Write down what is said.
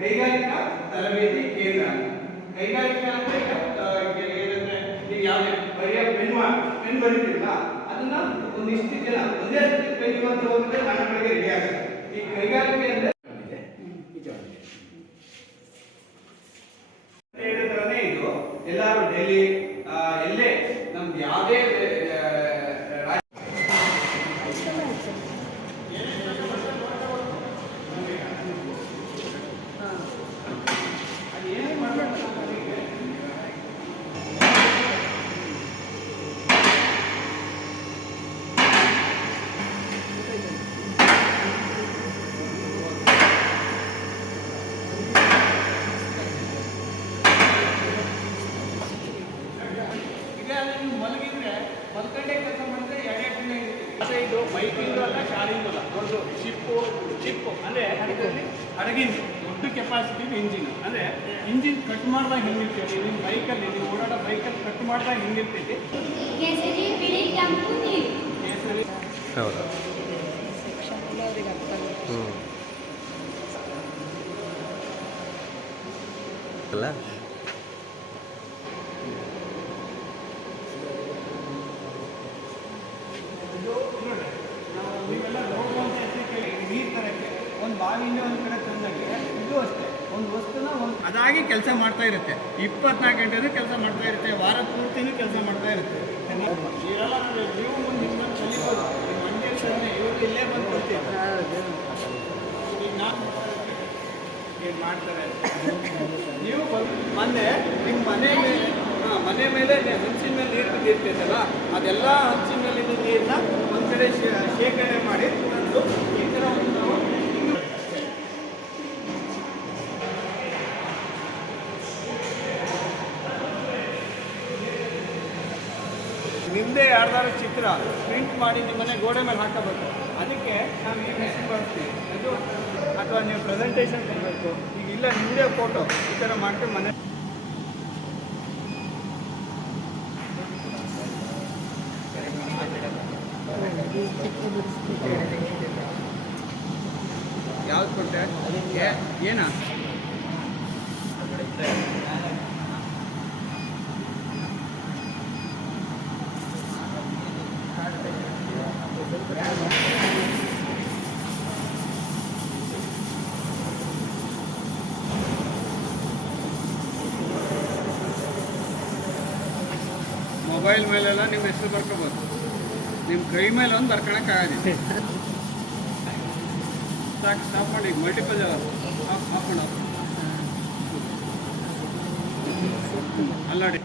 ಕೈಗಾರಿಕಾ ತರಬೇತಿ ಕೇಂದ್ರ. ಕೈಗಾರಿಕಾ ಅಂದ್ರೆ ಏನಂದ್ರೆ ಈಗ ಯಾವುದೇ ಬರೆಯ ಪೆನ್ ಬರೀತಿರಲ್ಲ ಅದನ್ನ ಒಂದಿಷ್ಟು ಜನ ಒಂದೇ ಪೆನ್ ಇವತ್ತು ಹೋದ್ರೆ ನಾಳೆ ಬೆಳಗ್ಗೆ ರೆಡಿ ಆಗುತ್ತೆ. ಈ ಕೈಗಾರಿಕೆ ಅಂದ್ರೆ ತರನೇ ಇದು ಎಲ್ಲರೂ ಡೆಲ್ಲಿ ಎಲ್ಲೇ ನಮ್ಗೆ ಯಾವುದೇ ಮಲ್ಕಂಡೆ ಕೆಲಸ ಮಾಡಿದ್ರೆ ಎರಡೇ ಇದು ಬೈಕಿಂದು ಅಲ್ಲ ಕಾರಿಂದು ಅಲ್ಲ ದೊಡ್ಡ ಚಿಪ್ಪು ಅಂದರೆ ಇದರಲ್ಲಿ ಹಡಗಿನ ದೊಡ್ಡ ಕೆಪಾಸಿಟಿ ಇಂಜಿನ್ ಅಂದರೆ ಇಂಜಿನ್ ಕಟ್ ಮಾಡಿದಾಗ ಹಿಂಗಿರ್ತೈತಿ. ನಿಮ್ಮ ಬೈಕಲ್ಲಿ ನೀವು ಓಡಾಡೋ ಬೈಕಲ್ಲಿ ಕಟ್ ಮಾಡಿದಾಗ ಹಿಂಗಿರ್ತೈತಿ. ಕೇಸರಿ ಬಿಳಿ ಕೆಂಪು ನೀಲಿ ಕೇಸರಿ ಹೌದಾ ಅಲ್ಲ ನೀವೆಲ್ಲ ರೋಗ ನೀರು ತರಕ್ಕೆ ಒಂದು ಬಾವಿಯಿಂದ ಒಂದು ಕಡೆ ತಂದಾಗೆ ಇದು ಅಷ್ಟೇ ಒಂದು ವಸ್ತುನ ಒಂದು ಅದಾಗಿ ಕೆಲಸ ಮಾಡ್ತಾ ಇರುತ್ತೆ. 24 ಗಂಟೆನೂ ಕೆಲಸ ಮಾಡ್ತಾ ಇರುತ್ತೆ, ವಾರ ಪೂರ್ತಿನೂ ಕೆಲಸ ಮಾಡ್ತಾ ಇರುತ್ತೆ. ಇವರೆಲ್ಲ ನೀವು ಮುಂದೆ ಇನ್ನೊಂದು ಕಲಿಬೋದು. ಮಂಡ್ಯ ಇವರು ಇಲ್ಲೇ ಬಂದು ಕೊಡ್ತೀವಿ. ಈಗ ನಾನು ಏನು ಮಾಡ್ತಾರೆ ನೀವು ಮೊನ್ನೆ ನಿಮ್ಮ ಮನೆ ಮೇಲೆ ಹಂಚಿನ ಮೇಲೆ ನೀರು ಬಿದ್ದಿರ್ತೈತಲ್ಲ ಅದೆಲ್ಲ ಹಂಚಿನ ಮೇಲಿನ ನೀರನ್ನ ಒಂದು ಕಡೆ ಶೇಖರಣೆ ಮಾಡಿ ತಂದು ಈ ಥರ ಒಂದು ನಾವು ನಿಮ್ಮದೇ ಯಾರ್ದಾರು ಚಿತ್ರ ಪ್ರಿಂಟ್ ಮಾಡಿ ನಿಮ್ಮ ಮನೆ ಗೋಡೆ ಮೇಲೆ ಹಾಕಬೇಕು. ಅದಕ್ಕೆ ನಾವು ಈ ಮೆಷಿನ್ ಬಳಸ್ತೀವಿ. ಅದು ಅಥವಾ ನೀವು ಪ್ರೆಸೆಂಟೇಷನ್ ಕೊಡಬೇಕು. ಈಗ ಇಲ್ಲ ನಿಮ್ಮದೇ ಫೋಟೋ ಈ ಥರ ಮಾಡ್ಕೊಂಡು ಮನೆ ಯಾವ್ದು ಕೊಟ್ಟೆ ಏನಾ ಮೊಬೈಲ್ ಮೇಲೆಲ್ಲ ನಿಮ್ಮ ಹೆಸರು ಬರ್ಕೋಬೋದು. ನಿಮ್ಮ ಕೈ ಮೇಲೆ ಒಂದು ಬರ್ಕೊಳಕ್ಕಾಗೋದಿಲ್ಲ. ಸಾಕು, ಸ್ಟಾಪ್ ಮಾಡಿ. ಮಲ್ಟಿಪಲ್ ಹಾಕೊಂಡು ಅಲ್ಲಾಡಿ.